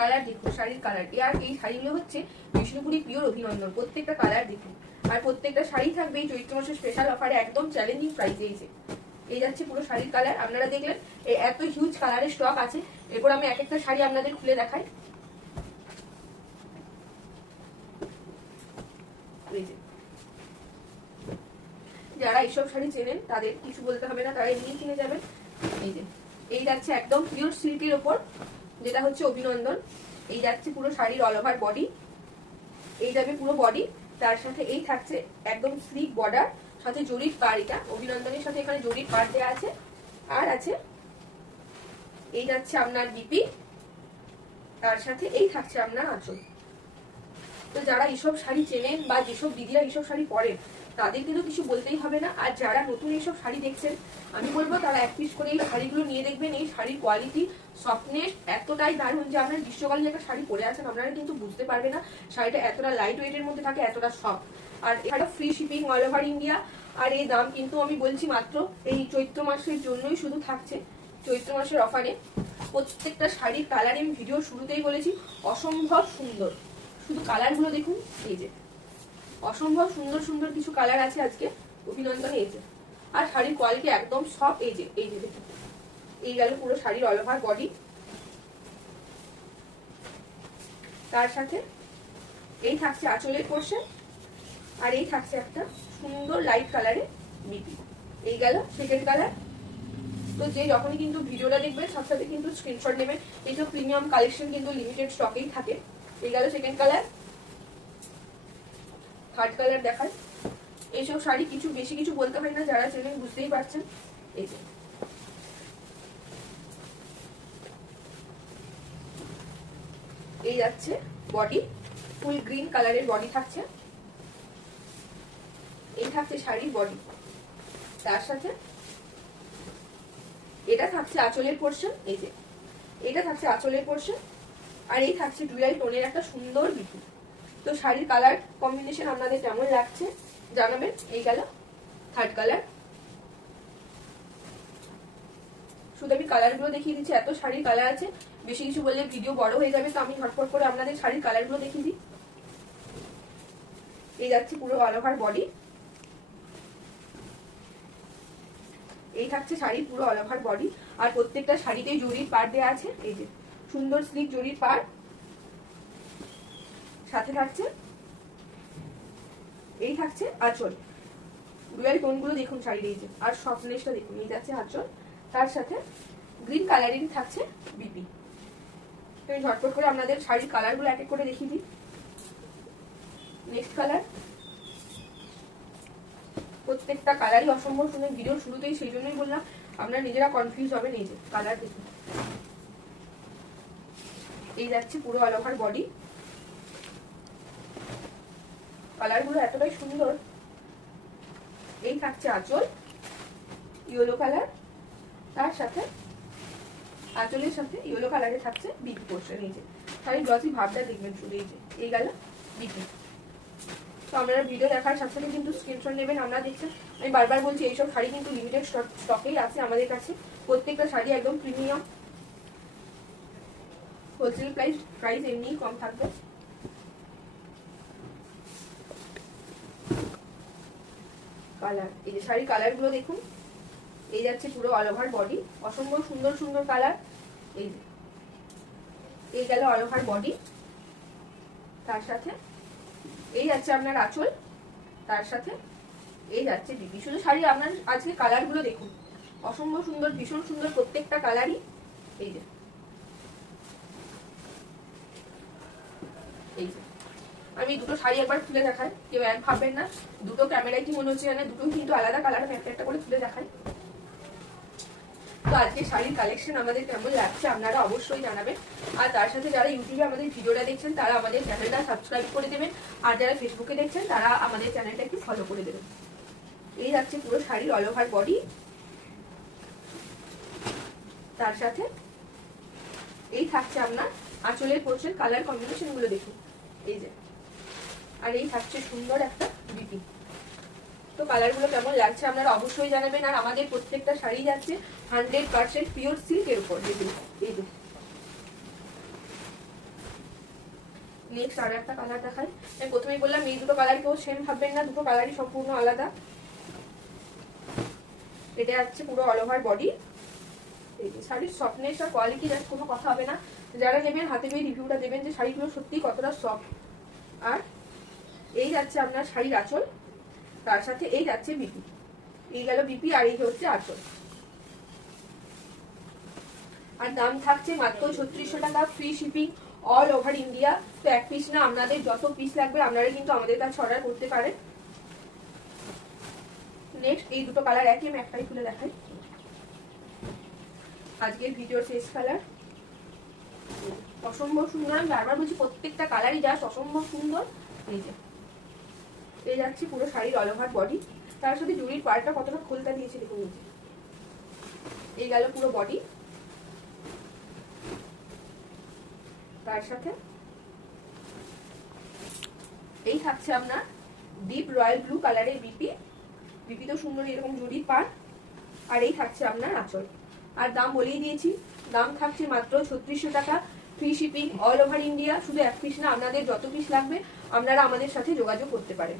Colour দেখুন, শাড়ির colour. আর এই শাড়িগুলো হচ্ছে বিষ্ণুপুরি পিওর অভিনন্দন, প্রত্যেকটা কালার দেখুন। আর প্রত্যেকটা শাড়ি থাকবে এই চৈত্র মাসের স্পেশাল অফারে একদম চ্যালেঞ্জিং প্রাইসে। এই যাচ্ছে পুরো শাড়ির কালার। আপনারা দেখলেন এত হিউজ কালারের স্টক আছে। এরপর আমি এক একটা শাড়ি আপনাদের খুলে দেখাই। যারা এইসব শাড়ি চেনেন তাদের কিছু বলতে হবে না, তারা এমনি কিনে যাবেন। এই যাচ্ছে একদম পিওর সিল্কের ওপর, যেটা হচ্ছে অভিনন্দন। এই যাচ্ছে পুরো শাড়ির অল ওভার বডি, এই যাবে পুরো বডি। তার সাথে এই থাকছে একদম স্লিক বর্ডার, সাথে জরির পাড়। এটা অভিনন্দনের সাথে এখানে জরির পাড় দেওয়া আছে। আর আছে এই যাচ্ছে আপনার বিপি, তার সাথে এই থাকছে আপনার আঁচল। তো যারা এইসব শাড়ি চেনেন বা যেসব দিদিরা এইসব শাড়ি পরেন তাদের কিন্তু কিছু বলতেই হবে না। আর যারা নতুন এইসব শাড়ি দেখছেন আমি বলবো তারা এক পিস করে এই শাড়িগুলো নিয়ে দেখবেন। এই শাড়ির কোয়ালিটি সফটনেস এতটাই দারুণ যে আপনার গ্রীষ্মকালীন একটা শাড়ি পরে আছেন আপনারা কিন্তু বুঝতে পারবে না শাড়িটা এতটা লাইট ওয়েটের মধ্যে থাকে, এতটা সফট। আর এটা free shipping all over India. আর এই দাম কিন্তু আমি বলছি মাত্র এই চৈত্র মাসের জন্যই শুধু থাকছে, চৈত্র মাসের অফারে। প্রত্যেকটা শাড়ির কালার আমি ভিডিও শুরুতেই বলেছি অসম্ভব সুন্দর। শুধু কালারগুলো দেখুন, এই যে অসম্ভব সুন্দর সুন্দর কিছু কালার আছে আজকে অভিনন্দনে। এই যে আর শাড়ির কোয়ালিটি একদম সব। এই যে দেখুন, এই গেল পুরো শাড়ির অল ওভার বডি। তার সাথে এই থাকছে আঁচলের পোর্শন, আর এই থাকছে একটা সুন্দর লাইট কালারে বিপি। এই গেল সেকেন্ড কালার। তো যে যখনই কিন্তু ভিডিওটা দেখবেন সাথে সাথে কিন্তু স্ক্রিনশট নেবেন। এইসব প্রিমিয়াম কালেকশন কিন্তু লিমিটেড স্টকেই থাকে। এই গেল সেকেন্ড কালার। থার্ড কালার দেখায়। এইসব শাড়ি কিছু বেশি কিছু বলতে হয় না, যারা চেনেন বুঝতেই পারছেন। এই যে এই যাচ্ছে বডি, ফুল গ্রিন কালারের বডি থাকছে। এই থাকছে শাড়ির বডি, তার সাথে এটা থাকছে আঁচলের পোর্শন। এই যে এটা থাকছে আঁচলের পোর্শন, আর এই থাকছে ডুয়াল টোনের একটা সুন্দর বিপি। তো শাড়ির কালার কম্বিনেশন আপনাদের কেমন লাগছে জানাবেন। এই গেল থার্ড কালার। শুধু আমি কালারগুলো দেখিয়ে দিচ্ছি, এত শাড়ির কালার আছে, বেশি কিছু বললে ভিডিও বড় হয়ে যাবে। তো আমি ঝটপট করে আপনাদের শাড়ির কালারগুলো দেখিয়ে দিই। এই যাচ্ছে পুরো অল ওভার বডি, এই থাকছে শাড়ির পুরো অল ওভার বডি। আর প্রত্যেকটা শাড়িতেই জরির পাড় দেওয়া আছে। এই যে সুন্দর স্লিক জরির পাড়, সাথে থাকছে এই থাকছে আঁচল। ডুয়াল টোনগুলো দেখুন শাড়ির, এই যে আর সফটনেসটা দেখুন। এই যাচ্ছে আঁচল, তার সাথে গ্রিন কালারিং থাকছে বিপি। আমি ঝটপট করে আপনাদের শাড়ির কালারগুলো এক এক করে দেখিয়ে দিই। Next colour. প্রত্যেকটা কালারই অসম্ভব সুন্দর। ভিডিওর শুরুতেই সেই জন্যই বললাম আপনারা নিজেরা কনফিউজ হবেন। এই যে কালার দেখুন, এই যাচ্ছে পুরো অল ওভার বডি। কালারগুলো এতটাই সুন্দর। এই থাকছে আঁচল, ইয়েলো কালার, তার সাথে আঁচলের সাথে ইয়েলো কালারে থাকছে বিপি পোর্শন। এই যে শাড়ির গ্লসি ভাবটা দেখবেন শুধু। এই যে এই গেল বিপি। তো আপনারা ভিডিও দেখার সাথে সাথে কিন্তু স্ক্রিনশট নেবেন। আমরা দেখছেন আমি বারবার বলছি এইসব শাড়ি কিন্তু লিমিটেড স্টকেই আছে আমাদের কাছে। প্রত্যেকটা শাড়ি একদম প্রিমিয়াম, হোলসেল প্রাইস এমনিই কম থাকবে। কালার, এই যে শাড়ির কালারগুলো দেখুন। এই যাচ্ছে পুরো অল ওভার বডি, অসম্ভব সুন্দর সুন্দর কালার। এই গেল অল ওভার বডি, তার সাথে এই যাচ্ছে আপনার আঁচল, তার সাথে এই যাচ্ছে বিপি। শুধু শাড়ি আপনার আজকে কালারগুলো দেখুন, অসম্ভব সুন্দর, ভীষণ সুন্দর প্রত্যেকটা কালারই। এই যে আমি দুটো শাড়ি একবার খুলে দেখাই, কেউ এক ভাববেন না দুটো ক্যামেরায় কি মনে হচ্ছে জানেন, দুটো কিন্তু আলাদা কালার। আমি একটা একটা করে খুলে দেখাই। তো আজকে শাড়ির কালেকশন আমাদের কেমন লাগছে আপনারা অবশ্যই জানাবেন। আর তার সাথে যারা ইউটিউবে আমাদের ভিডিওটা দেখছেন তারা আমাদের চ্যানেলটা সাবস্ক্রাইব করে দেবেন, আর যারা ফেসবুকে দেখছেন তারা আমাদের চ্যানেলটা একটু ফলো করে দেবেন। এই যাচ্ছে পুরো শাড়ির অল ওভার বডি, তার সাথে এই থাকছে আপনার আঁচলের পোর্শন। কালার কম্বিনেশন গুলো দেখুন, এই যে আর এই থাকছে সুন্দর একটা বিপি। তো কালারগুলো কেমন লাগছে আপনারা অবশ্যই জানাবেন। আর আমাদের প্রত্যেকটা শাড়ি যাচ্ছে 100% পিওর সিল্কের উপর। দেখুন এই যে নেক্সট আর একটা কালার দেখাই। আমি প্রথমেই বললাম এই দুটো কালার কেউ সেম ভাববেন না, দুটো কালারই সম্পূর্ণ আলাদা। এটা হচ্ছে পুরো অল ওভার বডি। এই যে শাড়ির সফটনেস আর কোয়ালিটি জাস্ট কোনো কথা হবে না, যারা নেবেন হাতে পেয়ে রিভিউটা দেবেন যে শাড়িগুলো সত্যি কতটা সফট। আর এই যাচ্ছে আপনার শাড়ির আঁচল, তার সাথে এই যাচ্ছে বিপি। এই গেল বিপি আর এই হচ্ছে আঁচল। আর দাম থাকছে মাত্র 3600 টাকা, free shipping all over India. তো এক পিস না, আপনাদের যত পিস লাগবে আপনারা কিন্তু আমাদের কাছে অর্ডার করতে পারেন। নেক্সট এই দুটো কালার একই, আমি একটাই খুলে দেখাই। আজকের ভিডিওর শেষ কালার, অসম্ভব সুন্দর। আমি বারবার বলছি প্রত্যেকটা কালারই জাস্ট অসম্ভব সুন্দর। এই যে এই যাচ্ছে পুরো শাড়ির অল ওভার বডি, তার সাথে জুড়ির পাড়টা কতটা খোলতা দিয়েছে দেখুন। এই গেল পুরো বডি, তার সাথে এই থাকছে আপনার ডিপ রয়্যাল ব্লু কালারের বিপি। বিপি তো সুন্দর এরকম জুড়ির পাড়। আর এই থাকছে আপনার আঁচল। আর দাম বলেই দিয়েছি, দাম থাকছে মাত্র 3600 টাকা, free shipping all over India. শুধু এক পিস না, আপনাদের যত পিস লাগবে আপনারা আমাদের সাথে যোগাযোগ করতে পারেন।